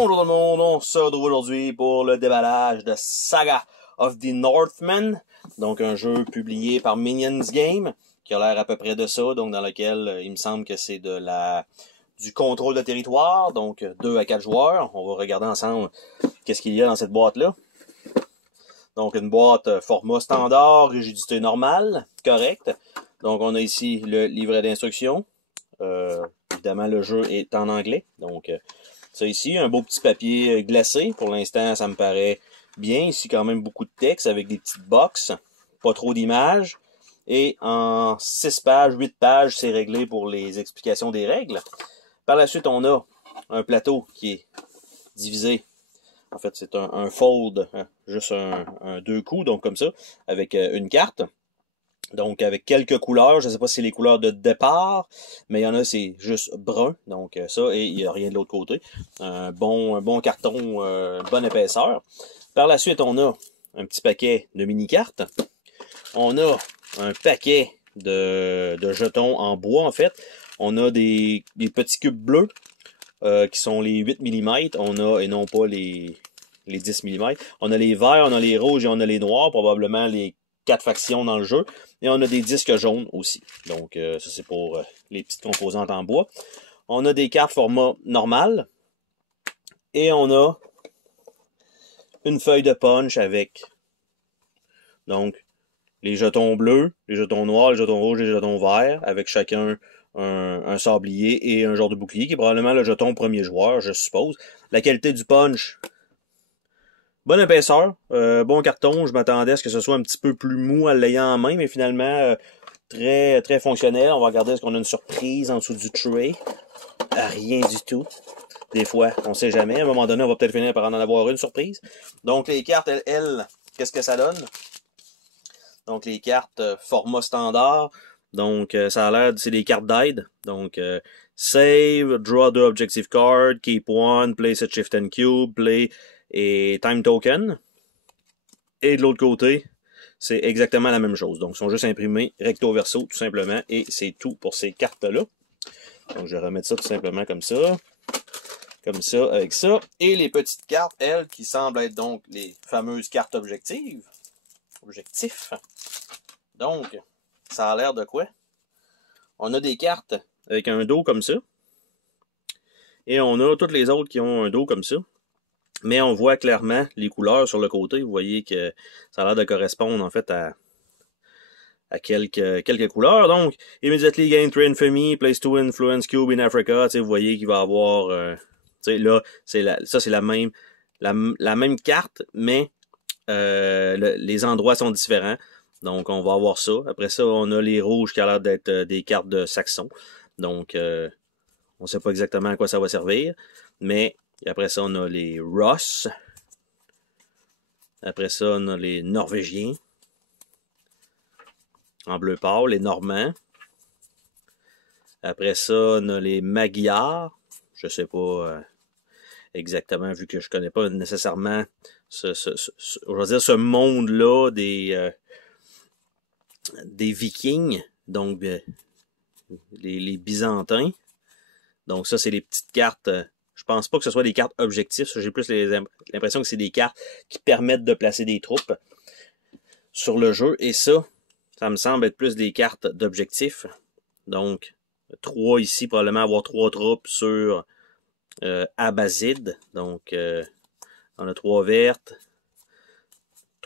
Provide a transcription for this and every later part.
Bonjour tout le monde, on se retrouve aujourd'hui pour le déballage de Saga of the Northman, donc un jeu publié par Minions Game, qui a l'air à peu près de ça, donc dans lequel il me semble que c'est du contrôle de territoire, donc 2 à 4 joueurs. On va regarder ensemble qu'est-ce qu'il y a dans cette boîte-là. Donc une boîte format standard, rigidité normale, correct. Donc on a ici le livret d'instructions. Évidemment le jeu est en anglais, donc ça ici, un beau petit papier glacé. Pour l'instant, ça me paraît bien. Ici, quand même, beaucoup de texte avec des petites boxes. Pas trop d'images. Et en 6 pages, 8 pages, c'est réglé pour les explications des règles. Par la suite, on a un plateau qui est divisé. En fait, c'est un fold, juste un 2 coups, donc comme ça, avec une carte. Donc, avec quelques couleurs, je ne sais pas si c'est les couleurs de départ, mais il y en a, c'est juste brun, donc ça, et il n'y a rien de l'autre côté. Un bon carton, bonne épaisseur. Par la suite, on a un petit paquet de mini-cartes. On a un paquet de jetons en bois, en fait. On a des petits cubes bleus, qui sont les 8 mm, on a, et non pas les 10 mm. On a les verts, on a les rouges et on a les noirs, probablement les 4 factions dans le jeu. Et on a des disques jaunes aussi. Donc, ça, c'est pour les petites composantes en bois. On a des cartes format normal. Et on a une feuille de punch avec, donc, les jetons bleus, les jetons noirs, les jetons rouges et les jetons verts, avec chacun un sablier et un genre de bouclier, qui est probablement le jeton premier joueur, je suppose. La qualité du punch, bonne épaisseur, bon carton. Je m'attendais à ce que ce soit un petit peu plus mou en l'ayant en main, mais finalement, très fonctionnel. On va regarder est-ce qu'on a une surprise en dessous du tray. Rien du tout. Des fois, on sait jamais. À un moment donné, on va peut-être finir par en avoir une surprise. Donc, les cartes, elles, qu'est-ce que ça donne? Donc, les cartes format standard. Donc, ça a l'air, c'est des cartes d'aide. Donc, save, draw 2 objective card, keep 1, place a shift and cube, play et time token. Et de l'autre côté, c'est exactement la même chose. Donc, ils sont juste imprimés recto verso, tout simplement. Et c'est tout pour ces cartes-là. Donc, je vais remettre ça tout simplement comme ça. Comme ça, avec ça. Et les petites cartes, elles, qui semblent être donc les fameuses cartes objectives. Objectifs. Donc, ça a l'air de quoi? On a des cartes avec un dos comme ça. Et on a toutes les autres qui ont un dos comme ça. Mais on voit clairement les couleurs sur le côté. Vous voyez que ça a l'air de correspondre en fait à quelques couleurs. Donc, immediately gain 3 infamy, place 2 influence cube in Africa. Vous voyez qu'il va y avoir... là, ça c'est la même carte, mais les endroits sont différents. Donc, on va avoir ça. Après ça, on a les rouges qui a l'air d'être des cartes de Saxon. Donc, on ne sait pas exactement à quoi ça va servir. Mais, après ça, on a les Ross. Après ça, on a les Norvégiens. En bleu pâle, les Normands. Après ça, on a les Magyars. Je sais pas exactement, vu que je connais pas nécessairement ce monde-là des Vikings, donc les Byzantins. Donc ça, c'est les petites cartes. Je pense pas que ce soit des cartes objectifs. J'ai plus l'impression que c'est des cartes qui permettent de placer des troupes sur le jeu. Et ça me semble être plus des cartes d'objectifs. Donc, 3 ici, probablement avoir 3 troupes sur Abbasid. Donc, on a 3 vertes.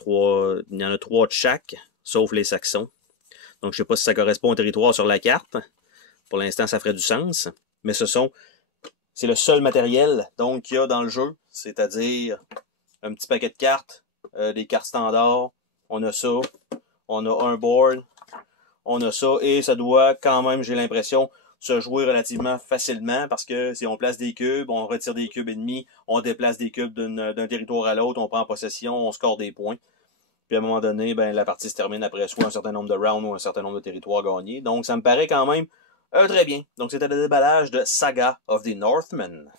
Il y en a 3 de chaque, sauf les Saxons. Donc, je sais pas si ça correspond au territoire sur la carte. Pour l'instant, ça ferait du sens. Mais c'est le seul matériel donc qu'il y a dans le jeu. C'est-à-dire un petit paquet de cartes, des cartes standards. On a ça. On a un board. On a ça. Et ça doit quand même, j'ai l'impression, se jouer relativement facilement parce que si on place des cubes, on retire des cubes ennemis, on déplace des cubes d'un territoire à l'autre, on prend possession, on score des points. Puis à un moment donné, ben, la partie se termine après soit un certain nombre de rounds ou un certain nombre de territoires gagnés. Donc ça me paraît quand même très bien. Donc c'était le déballage de Saga of the Northman.